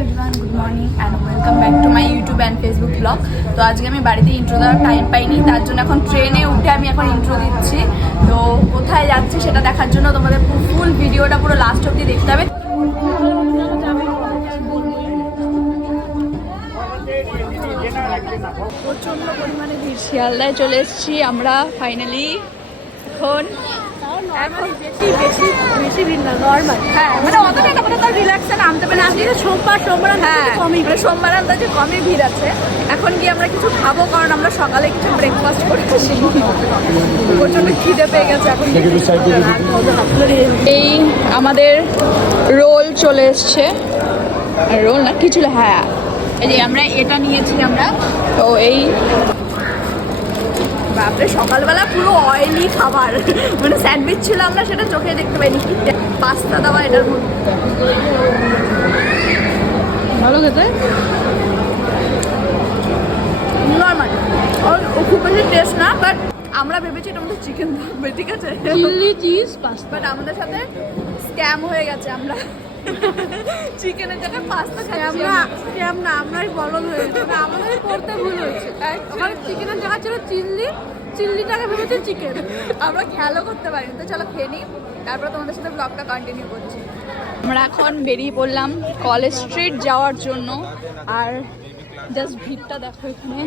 Everyone, good morning and welcome back to my YouTube and Facebook blog. তো আজকে আমি বাড়িতে ইন্ট্রো দেওয়ার টাইম পাইনি, তার জন্য এখন ট্রেনে উঠে আমি এখন ইন্ট্রো দিচ্ছি। তো কোথায় যাচ্ছি সেটা দেখার জন্য তোমাদের ফুল ভিডিওটা পুরো লাস্ট অবধি দেখতে হবে। প্রচণ্ড পরিমাণে ভিড়, শিয়ালদায় চলে এসেছি আমরা ফাইনালি। এখন বেশি ভিড় না, নর্মাল। হ্যাঁ, মানে অতটা না, মানে তার রিল্যাক্সে নামতে পারে না। সোমবার হ্যাঁ, সোমবার আন্দাজে কমই ভিড় আছে। এখন গিয়ে আমরা কিছু খাবো, কারণ আমরা সকালে কিছু ব্রেকফাস্ট করেছি। প্রচন্ড খিদে পেয়ে গেছে এখন। এই আমাদের রোল চলে এসছে, রোল না কি ছিল, হ্যাঁ এই যে আমরা এটা নিয়েছি আমরা। তো এই বাপরে, সকালবেলা পুরো অয়েলি খাবার, মানে স্যান্ডউইচ ছিল, আমরা সেটা চোখে দেখতে পাইনি। পাস্তা দেওয়া এটার মধ্যে, ভালো খেতে, নর্মাল, খুব বেশি টেস্ট না। বাট আমরা ভেবেছি এটার মধ্যে চিকেন থাকবে, ঠিক আছে, চিলি চিজ পাস্তা। বাট আমাদের সাথে স্ক্যাম হয়ে গেছে। আমরা চিকেনের জায়গায় পাস্তা খাচ্ছি। স্ক্যাম না, আমরাই বলদ হয়ে গেছি, আমাদের করতে ভুল হয়েছে। ওখানে চিকেনের জায়গা ছিল চিল্লিটাকে ভেবেছে চিকেন। আমরা খেয়ালও করতে পারি। তো চলো খেয়ে নিই, তারপর তোমাদের সাথে ব্লগটা কন্টিনিউ করছি। আমরা এখন বেরিয়ে পড়লাম কলেজ স্ট্রিট যাওয়ার জন্য। আর জাস্ট ভিড়টা দেখো এখানে,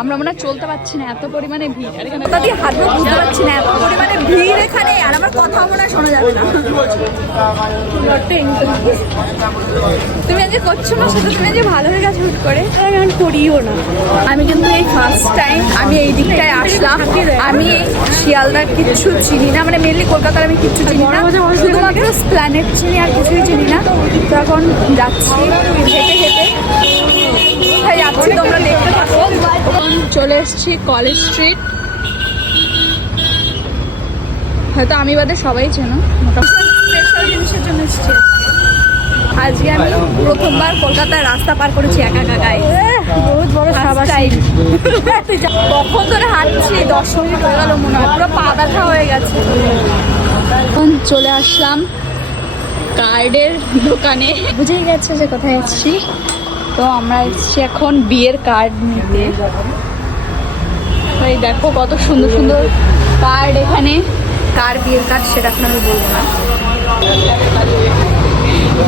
আমরা মনে হয় চলতে পারছি না, এত পরিমাণে ভিড়। আর এখানে কথা দিয়ে হাঁটবো বুঝতে পারছি না, এত পরিমাণে ভিড় এখানে। আর আমার কথা মনে হয় শোনা যাবে না। তুমি আজকে করছো না সেটা, তুমি আজকে ভালো হয়ে গেছে হুট করে। আমি করিও না। আমি কিন্তু এই ফার্স্ট টাইম আমি এই দিকটায় আসলাম। আমি এই শিয়ালদার কিচ্ছু চিনি না, মানে মেনলি কলকাতার আমি কিচ্ছু চিনি না, শুধুমাত্র প্ল্যানেট চিনি, আর কিছুই চিনি না। তো এখন যাচ্ছি হেঁটে হেঁটে, কোথায় যাচ্ছি তোমরা দেখতে পাবো। চলে এসেছি কলেজ স্ট্রিট, হয়তো আমি বাদে সবাই চেনো। স্পেশাল জিনিসের জন্য এসেছি আজকে। আমি প্রথমবার কলকাতায় রাস্তা পার করেছি একা একা গায়ে। বহুত বড় সাবাসাই। কখন ধরে হাঁটছি, 10 মিনিট হয়ে গেল মনে হয়, পুরো পা ব্যথা হয়ে গেছে। এখন চলে আসলাম কার্ডের দোকানে, বুঝেই গেছে যে কোথায় এসেছি। তো আমরা এসেছি এখন বিয়ের কার্ড নিতে। এই দেখো কত সুন্দর সুন্দর কার্ড এখানে। কার বিয়ের কার্ড সেটা এখন আমি বলবো না,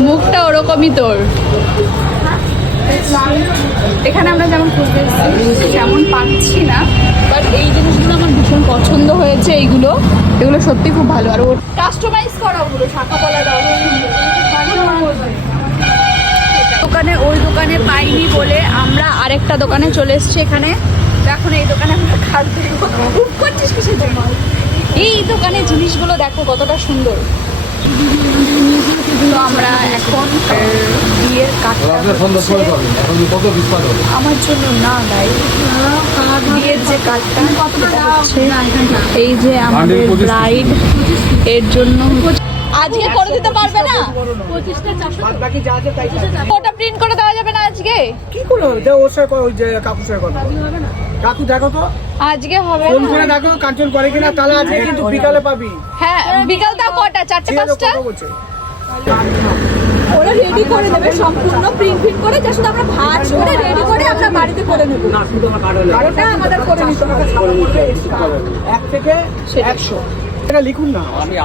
মুখটা ওরকমই তোর। এখানে আমরা যেমন খুঁজতে এসেছি তেমন পাচ্ছি না, বাট এই জিনিসগুলো আমার ভীষণ পছন্দ হয়েছে। এগুলো সত্যি খুব ভালো। আর ওর কাস্টমাইজ করা, ওগুলো শাখা পলা দেওয়া। ওই দোকানে পাইনি বলে আমরা আরেকটা দোকানে চলে এসেছি এখানে। এখন এই দোকানে আমরা কার্ড দেখবো। খুব করছিস কিসের জন্য? এই দোকানে জিনিসগুলো দেখো কতটা সুন্দর। তো আমরা এখন বিয়ের কার্ডটা আমার জন্য না গাই, বিয়ের যে কার্ডটা হচ্ছে এই যে আমাদের ব্রাইড, এর জন্য। আজকে করে দিতে পারবে না? 25,400 ওটা প্রিন্ট করে দেওয়া যাবে না আজকে? কি করলো ওর সাথে ওই যে কাকুর সাথে কথা হবে না। কাকু দেখো তো আজকে হবে ফোন করে দেখো কাঞ্চন করে কিনা, তাহলে আজকে কিন্তু বিকালে পাবি। হ্যাঁ, বিকালটা কটা? 4-5টা। ওরা রেডি করে দেবে সম্পূর্ণ প্রিন্ট করে, যা শুধু আমরা ভাঁজ করে রেডি করে আমরা বাড়িতে করে নেব। না শুধু আমার কার্ড হলে ওটা আমাদের করে নিতে হবে। 1 থেকে 100 এটা লিখুন না।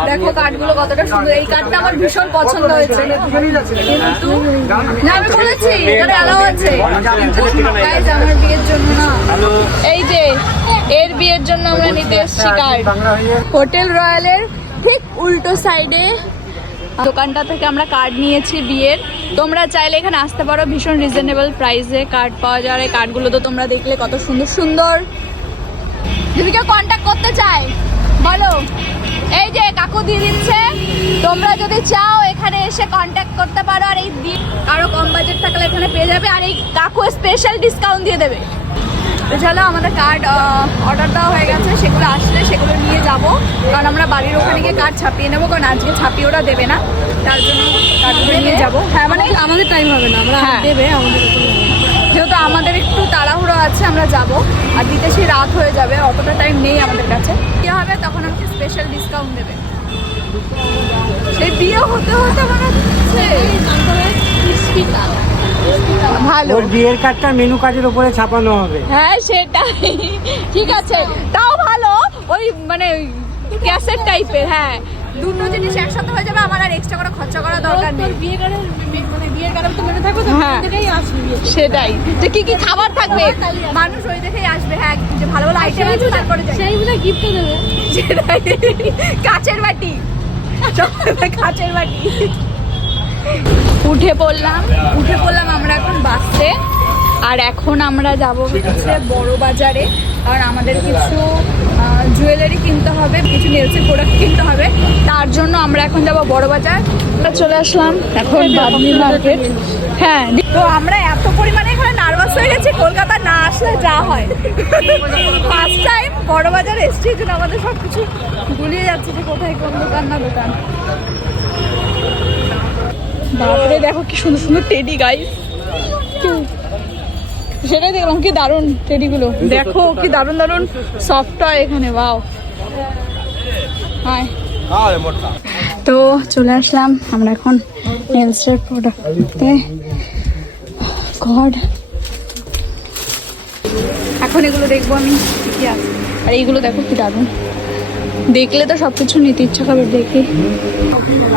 দেখো কার্ডগুলো কতটা সুন্দর। এই কার্ডটা আমার ভীষণ পছন্দ হয়েছে, কিন্তু না আমি বলেছি এখানে অ্যালাউ আছে। গাইস, আমার বিয়ের জন্য না, এই যে এর বিয়ের জন্য আমরা নিতে এসেছি কার্ড। হোটেল রয়্যালের ঠিক উল্টো সাইডে দোকানটা থেকে আমরা কার্ড নিয়েছি বিয়ের। তোমরা চাইলে এখানে আসতে পারো, ভীষণ রিজনেবল প্রাইসে কার্ড পাওয়া যায়। এই কার্ডগুলো তো তোমরা দেখলে কত সুন্দর সুন্দর। যদি কেউ কন্ট্যাক্ট করতে চায় বলো, এই যে কাকু দিয়ে দিচ্ছে। তোমরা যদি চাও এখানে এসে কন্ট্যাক্ট করতে পারো। আর এই কারো কম বাজেট থাকলে এখানে পেয়ে যাবে, আর এই কাকু স্পেশাল ডিসকাউন্ট দিয়ে দেবে। তো চলো, আমাদের কার্ড অর্ডার দেওয়া হয়ে গেছে, সেগুলো আসলে সেগুলো নিয়ে যাব, কারণ আমরা বাড়ির ওখানে গিয়ে কার্ড ছাপিয়ে নেবো, কারণ আজকে ছাপিয়ে ওরা দেবে না, তার জন্য কার্ডগুলো নিয়ে যাবো। হ্যাঁ, মানে আমাদের টাইম হবে না, আমরা দেবে আমাদের, যেহেতু আমাদের একটু তাড়াহুড়ো আছে, আমরা যাব আর দিতে সেই রাত হয়ে যাবে, অতটা টাইম নেই আমাদের কাছে। কি হবে তখন আমাকে স্পেশাল ডিসকাউন্ট দেবে। সেই বিয়ে হতে হতে মনে হচ্ছে ভালো। ওর বিয়ের কার্ডটা মেনু কার্ডের উপরে ছাপানো হবে। হ্যাঁ সেটাই, ঠিক আছে, তাও ভালো। ওই মানে ক্যাসেট টাইপের, হ্যাঁ দুটো জিনিস একসাথে হয়ে যাবে, আমার আর এক্সট্রা করে খরচা করা দরকার নেই। বিয়ে গাড়ি মানে বিয়ের গাড়ি তো মেনে থাকবে তো হ্যাঁ। থেকেই আসবি সেটাই, তো কি কি খাবার থাকবে মানুষ ওই দেখেই আসবে। হ্যাঁ, যে ভালো ভালো আইটেম আছে তারপরে যাই। সেই বুঝে গিফট দেবে। সেটাই, কাচের বাটি, কাচের বাটি। উঠে পড়লাম আমরা এখন বাসে। আর এখন আমরা যাব হচ্ছে বড় বাজারে, আর আমাদের কিছু জুয়েলারি কিনতে হবে, কিছু নেলসের প্রোডাক্ট কিনতে হবে। তার জন্য আমরা এখন যাব বড় বাজার। চলে আসলাম এখন বাদনি মার্কেট। হ্যাঁ, তো আমরা এত পরিমাণে এখানে নার্ভাস হয়ে গেছি, কলকাতা না আসলে যা হয়। ফার্স্ট টাইম বড় বাজার এসছি, জন্য আমাদের সব কিছু গুলিয়ে যাচ্ছে যে কোথায় কোন দোকান না দোকান। বাপরে দেখো কি সুন্দর সুন্দর টেডি গাইস, সেটাই দেখলাম, কি দারুণ টেডিগুলো, দেখো কি দারুণ দারুণ সফট টয় এখানে, ওয়াও। হাই, তো চলে আসলাম আমরা এখন নেলসের প্রোডাক্টে। গড, এখন এগুলো দেখবো আমি কি আছে। আর এইগুলো দেখো কি দারুণ, দেখলে তো সবকিছু নিতে ইচ্ছা করবে দেখে।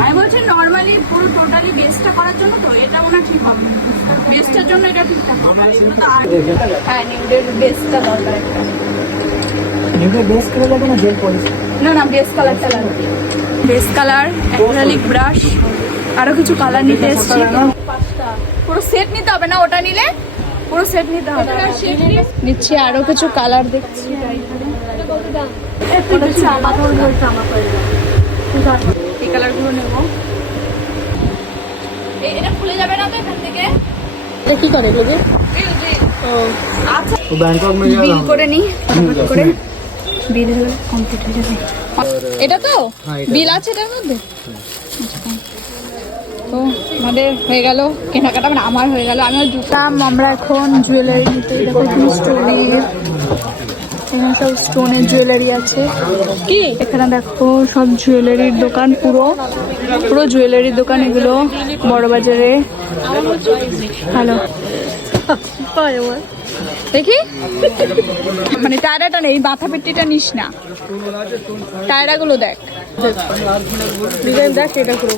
আমি বলছি নর্মালি পুরো টোটালি বেসটা করার জন্য, তো এটা মনে হয় ঠিক হবে, বেসটার জন্য এটা ঠিকঠাক হবে। হ্যাঁ, নিউডের বেসটা দরকার একটা। নিউডের বেস করে যাবে না জেল পলিশ? না বেস কালারটা লাগবে, বেস কালার, অ্যাক্রিলিক ব্রাশ, আরো কিছু কালার নিতে এসেছি। পুরো সেট নিতে হবে না, ওটা নিলে পুরো সেট নিতে হবে। নিচ্ছি আরো কিছু কালার দেখছি, এই কালারগুলো নেব। এটা খুলে যাবে না তো এখান থেকে? এটা কি করে এগুলো? আচ্ছা, ব্যাংকক বিল করে নি, ফটাফট করে বিল হলে কমপ্লিট হয়ে যাবে। এটা তো বিল আছে এটার মধ্যে। তো আমাদের হয়ে গেল কেনাকাটা, মানে আমার হয়ে গেল। আমিও জুতাম। আমরা এখন জুয়েলারি নিতে, দেখো স্টোনের, এখানে সব স্টোনের জুয়েলারি আছে। কি এখানে দেখো সব জুয়েলারির দোকান, পুরো পুরো জুয়েলারির দোকান এগুলো বড় বাজারে। হ্যালো, দেখি মানে টায়রাটা নেই, মাথা পেটিটা নিস না, টায়রাগুলো দেখ, দেখ এটা করো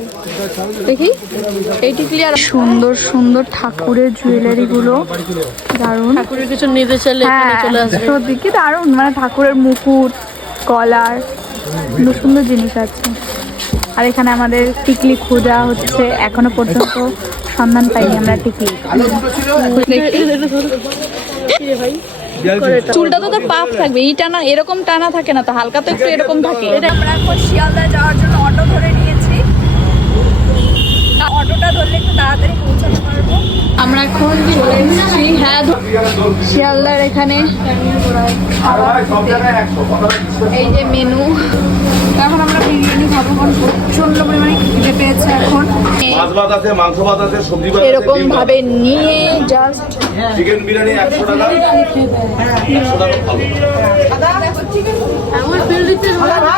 দেখি এইটি ক্লিয়ার। সুন্দর সুন্দর ঠাকুরের জুয়েলারি গুলো, দারুণ। ঠাকুরের কিছু নিতে চাইলে এখানে চলে আসবে। সত্যি কি দারুণ, মানে ঠাকুরের মুকুট, কলার, সুন্দর সুন্দর জিনিস আছে। আর এখানে আমাদের টিকলি খোঁজা হচ্ছে, এখনো পর্যন্ত সন্ধান পাইনি আমরা টিকলি। চুলটা তো তোর পাফ থাকবে, এই টানা এরকম টানা থাকে না তো, হালকা তো একটু এরকম থাকে। আমরা এখন শিয়ালদা যাওয়ার জন্য অটো ধরে নিয়েছি, অটোটা ধরলে একটু তাড়াতাড়ি পৌঁছাতে পারবো। আমরা এখন চলে এসেছি হ্যাঁ শিয়ালদার এখানে। এই যে মেনু, এখন আমরা বিরিয়ানি খাবো, কারণ প্রচন্ড পরিমাণে খিদে পেয়েছে এখন। মাছ ভাত আছে, মাংস ভাত আছে, সবজি ভাত আছে, এরকম ভাবে নিয়ে জাস্ট চিকেন বিরিয়ানি 100 টাকা, 100 টাকা ভালো। আমার বিল দিতে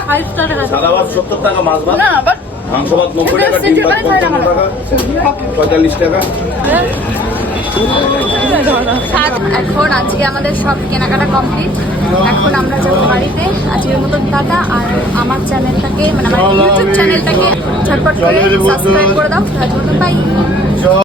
5 টাকা। সাদা ভাত 70 টাকা, মাছ ভাত, না বাট মাংস ভাত 90 টাকা, ডিম ভাত 55 টাকা, 45 টাকা। এখন আজকে আমাদের সব কেনাকাটা কমপ্লিট। এখন আমরা যাবো বাড়িতে। আজকের মতন টাটা। আর আমার চ্যানেলটাকে, মানে আমার ইউটিউব চ্যানেলটাকে ঝটপট করে সাবস্ক্রাইব করে দাও। আজকের মতন বাই।